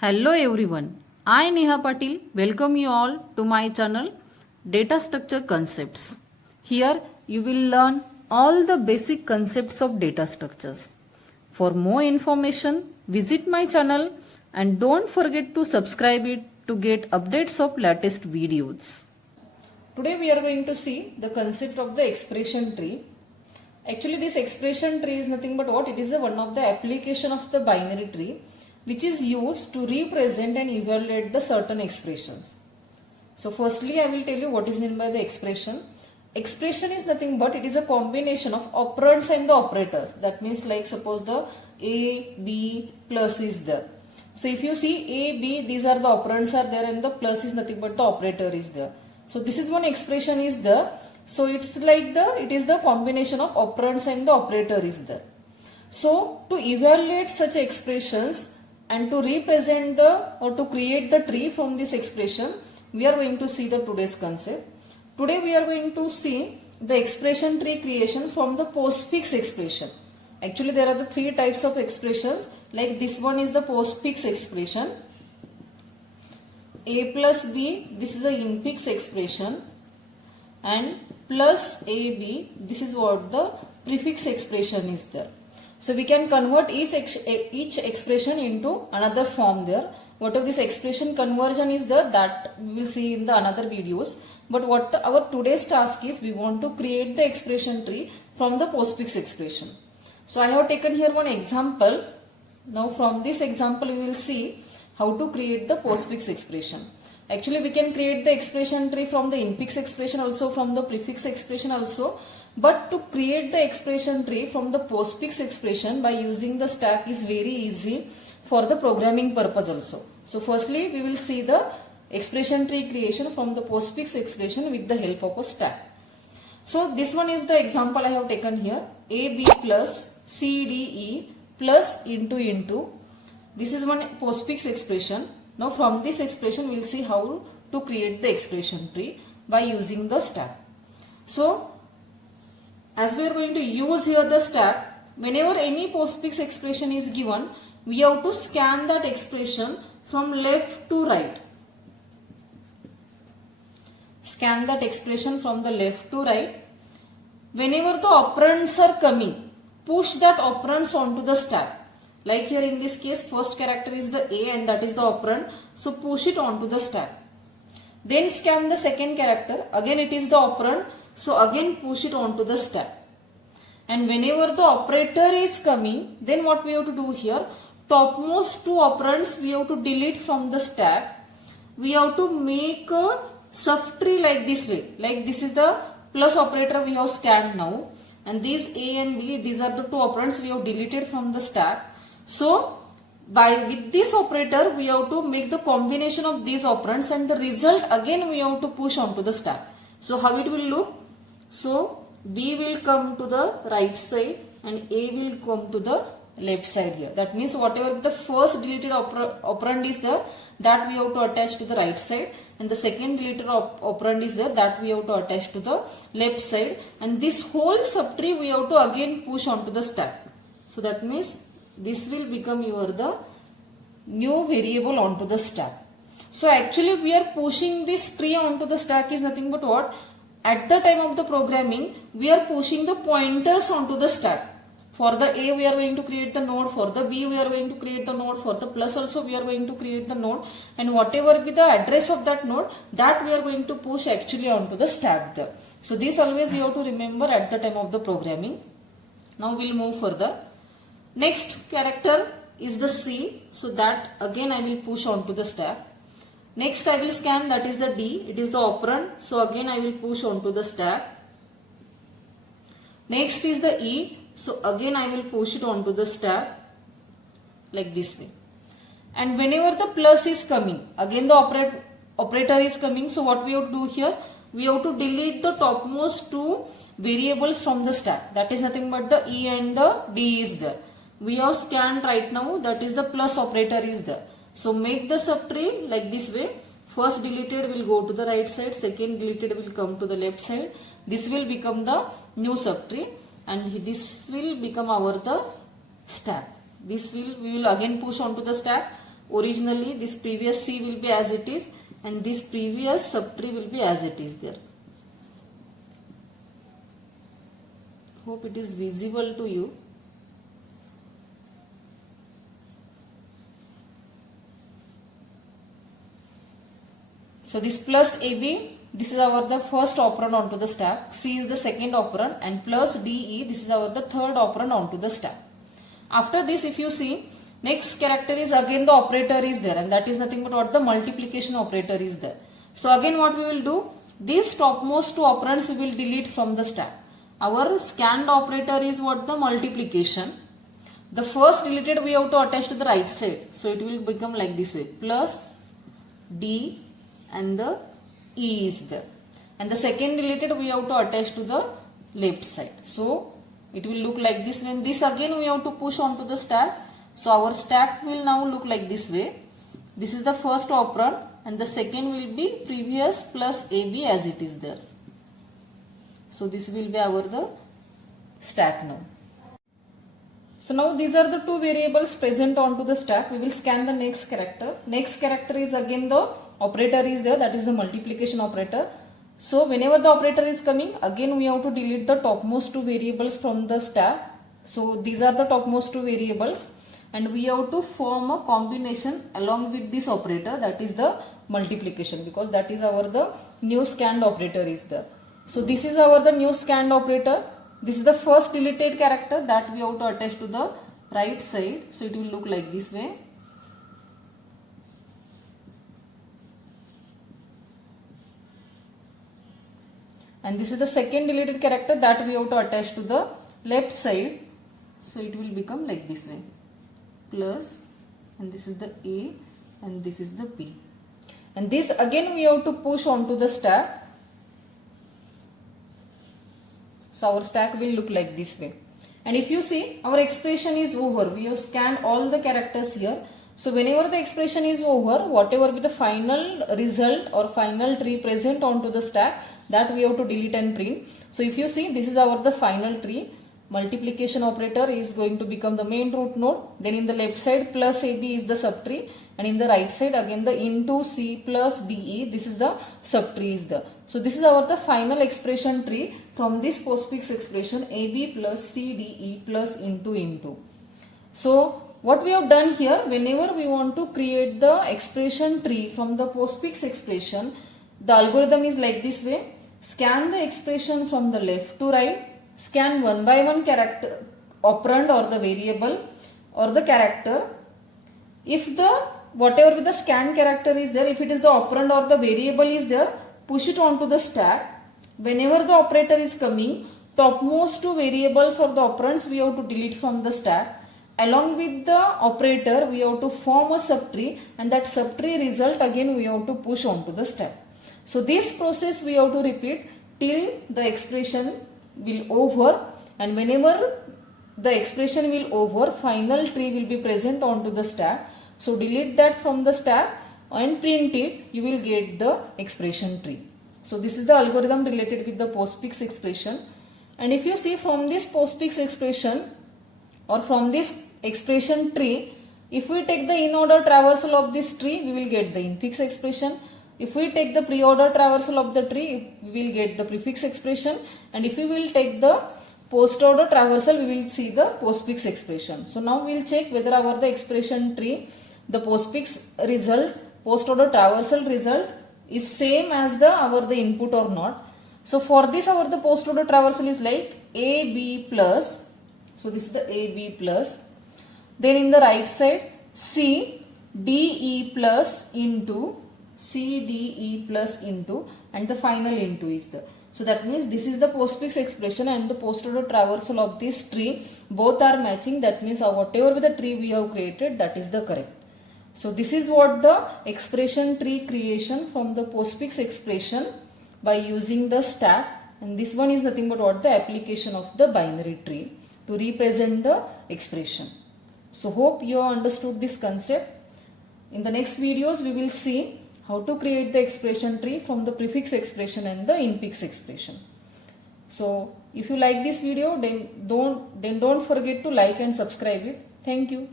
Hello everyone, I Neha Patil welcome you all to my channel Data Structure Concepts. Here you will learn all the basic concepts of data structures. For more information, visit my channel and don't forget to subscribe it to get updates of latest videos. Today we are going to see the concept of the expression tree. Actually this expression tree is nothing but what? It is one of the application of the binary tree which is used to represent and evaluate the certain expressions. So firstly I will tell you what is meant by the expression. Expression is nothing but it is a combination of operands and the operators. That means like suppose the A, B plus is there. So if you see A, B, these are the operands are there and the plus is nothing but the operator is there. So this is one expression is there. So it's like it is the combination of operands and the operator is there. So to evaluate such expressions and to represent or to create the tree from this expression, we are going to see the today's concept. Today we are going to see the expression tree creation from the postfix expression. Actually there are the three types of expressions, like this one is the postfix expression. A plus B, this is the infix expression, and plus AB, this is what the prefix expression is there. So we can convert each expression into another form there. What of this expression conversion is there, that we will see in the another videos. But what our today's task is, we want to create the expression tree from the postfix expression. So I have taken here one example. Now from this example we will see how to create the postfix expression. Actually we can create the expression tree from the infix expression also, from the prefix expression also. But to create the expression tree from the postfix expression by using the stack is very easy for the programming purpose also. So firstly we will see the expression tree creation from the postfix expression with the help of a stack. So this one is the example I have taken here. A, B plus C, D, E plus into. This is one postfix expression. Now from this expression we will see how to create the expression tree by using the stack. So as we are going to use here the stack, whenever any postfix expression is given, we have to scan that expression from left to right. Scan that expression from the left to right. Whenever the operands are coming, push that operands onto the stack. Like here in this case, first character is the A and that is the operand. So push it onto the stack. Then scan the second character. Again it is the operand. So again push it onto the stack. And whenever the operator is coming, then what we have to do here? Topmost two operands we have to delete from the stack. We have to make a subtree like this way. Like this is the plus operator we have scanned now. And these A and B, these are the two operands we have deleted from the stack. So with this operator we have to make the combination of these operands and the result again we have to push onto the stack. So how it will look? So B will come to the right side and A will come to the left side here. That means whatever the first deleted operand is there, that we have to attach to the right side, and the second deleted operand is there, that we have to attach to the left side, and this whole subtree we have to again push onto the stack. So that means this will become the new variable onto the stack. So actually we are pushing this tree onto the stack is nothing but what? At the time of the programming, we are pushing the pointers onto the stack. For the A we are going to create the node, for the B we are going to create the node, for the plus also we are going to create the node, and whatever be the address of that node, that we are going to push actually onto the stack there. So this always you have to remember at the time of the programming. Now we will move further. Next character is the C, so that again I will push onto the stack. Next I will scan, that is the D, it is the operand, so again I will push onto the stack. Next is the E, so again I will push it onto the stack like this way. And whenever the plus is coming, again the operator is coming, so what we have to do here? We have to delete the topmost two variables from the stack, that is nothing but the E and the D is there. We have scanned right now, that is the plus operator is there. So make the subtree like this way. First deleted will go to the right side, second deleted will come to the left side. This will become the new subtree and this will become the stack. We will again push onto the stack. Originally this previous C will be as it is and this previous subtree will be as it is there. Hope it is visible to you. So this plus AB, this is our the first operand onto the stack. C is the second operand and plus DE, this is our the third operand onto the stack. After this, if you see, next character is again the operator is there, and that is nothing but what the multiplication operator is there. So again what we will do, these topmost two operands we will delete from the stack. Our scanned operator is what the multiplication. The first deleted we have to attach to the right side. So it will become like this way, plus D and the E is there. And the second deleted we have to attach to the left side. So it will look like this. When this again we have to push onto the stack. So our stack will now look like this way. This is the first operand and the second will be previous plus AB as it is there. So this will be our the stack now. So now these are the two variables present onto the stack. We will scan the next character. Next character is again the operator is there, that is the multiplication operator. So whenever the operator is coming, again we have to delete the topmost two variables from the stack. So these are the topmost two variables and we have to form a combination along with this operator, that is the multiplication, because that is our the new scanned operator is there. So this is our the new scanned operator. This is the first deleted character that we have to attach to the right side. So it will look like this way. And this is the second deleted character that we have to attach to the left side. So it will become like this way, plus, and this is the A and this is the B. And this again we have to push onto the stack. So our stack will look like this way. And if you see, our expression is over. We have scanned all the characters here. So whenever the expression is over, whatever be the final result or final tree present onto the stack, that we have to delete and print. So if you see, this is our the final tree. Multiplication operator is going to become the main root node. Then in the left side plus AB is the subtree, and in the right side again the into C plus DE, this is the subtree is the. So this is our the final expression tree from this postfix expression AB plus CDE plus into. So what we have done here, whenever we want to create the expression tree from the postfix expression, the algorithm is like this way. Scan the expression from the left to right. Scan one by one character, operand or the variable or the character. If the whatever with the scan character is there, if it is the operand or the variable is there, push it onto the stack. Whenever the operator is coming, topmost two variables or the operands we have to delete from the stack. Along with the operator, we have to form a subtree, and that subtree result again we have to push onto the stack. So this process we have to repeat till the expression will over, and whenever the expression will over, final tree will be present onto the stack. So delete that from the stack and print it, you will get the expression tree. So this is the algorithm related with the postfix expression. And if you see from this postfix expression or from this expression tree, if we take the in-order traversal of this tree, we will get the infix expression. If we take the pre-order traversal of the tree, we will get the prefix expression. And if we will take the post-order traversal, we will see the postfix expression. So now we will check whether our the expression tree, the postfix result, post-order traversal result is same as the input or not. So for this our the post-order traversal is like AB plus. So this is the AB plus. Then in the right side C DE plus into CDE plus into, and the final into is the. So that means this is the postfix expression and the post-order traversal of this tree, both are matching. That means whatever with the tree we have created, that is the correct. So this is what the expression tree creation from the postfix expression by using the stack, and this one is nothing but what the application of the binary tree to represent the expression. So hope you have understood this concept. In the next videos we will see how to create the expression tree from the prefix expression and the infix expression. So if you like this video, then don't forget to like and subscribe it. Thank you.